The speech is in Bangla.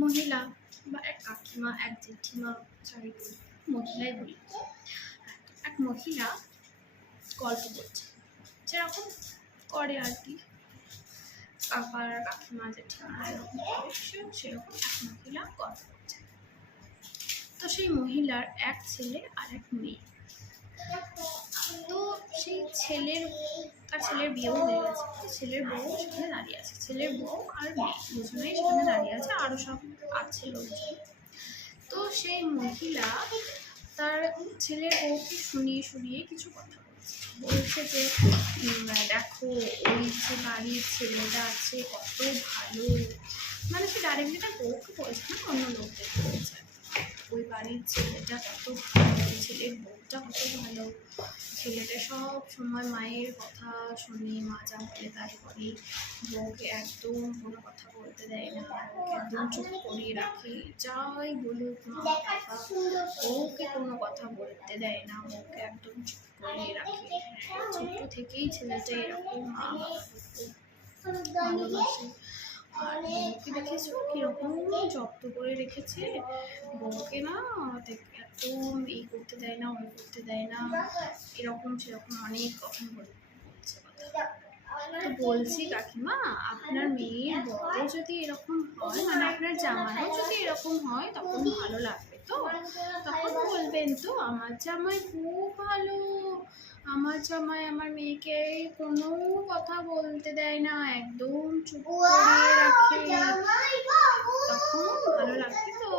মহিলা বা এক কাকিমা, এক জেঠিমা, সরি মহিলাই বলি, এক মহিলা গল্প করছে, যেরকম করে আর কি কাকার কাকিমা জেঠিমা এরকম সেরকম এক মহিলা গল্প করছে। তো সেই মহিলার এক ছেলে আর এক মেয়ে। তো সেই তার ছেলের বিয়েও হয়ে গেছে, ছেলের বউ সেখানে দাঁড়িয়ে আছে, ছেলের বউ আর মেয়ে দুজনেই সেখানে দাঁড়িয়ে আছে, আরও সব আছে লোকজন। তো সেই মহিলা তার ছেলের বউকে শুনিয়ে শুনিয়ে কিছু কথা বলছে যে দেখো ওই যে বাড়ির ছেলেটা আছে কত ভালো, মানে সে ডাইরেক্টলি তার বউকে বলছে না, অন্য লোকদের বলছে ওই বাড়ির ছেলেটা কত ভালো, ছেলের বউটা কত ভালো, ছেলেটা সব সময় মায়ের কথা শুনে মা যা বলে তাই করে, বউকে একদম কোনো কথা বলতে দেয় না, বউকে একদম চুপ করিয়ে রাখে, যাই বলুক মা বাবা বউকে কোনো কথা বলতে দেয় না, বউকে একদম চুপ করিয়ে রাখে। ছোট থেকেই ছেলেটা এরকম মা বাবাকে ভালোবাসে। আর বউকে দেখেছো কিরকম জব্দ করে রেখেছে, বউকে না একদম এই করতে দেয় না, ওই করতে দেয় না, এরকম সেরকম অনেক কথা বলছে কথা। তো বলছি কাকিমা, আপনার মেয়ের বড় যদি এরকম হয়, মানে আপনার জামাইও যদি এরকম হয় তখন ভালো লাগবে তো? তখন বলবেন তো আমার জামাই খুব ভালো, আমার জামাই আমার মেয়েকে কোনো কথা বলতে দেয় না, একদম চুপ করে রাখে, তখন ভালো লাগবে তো?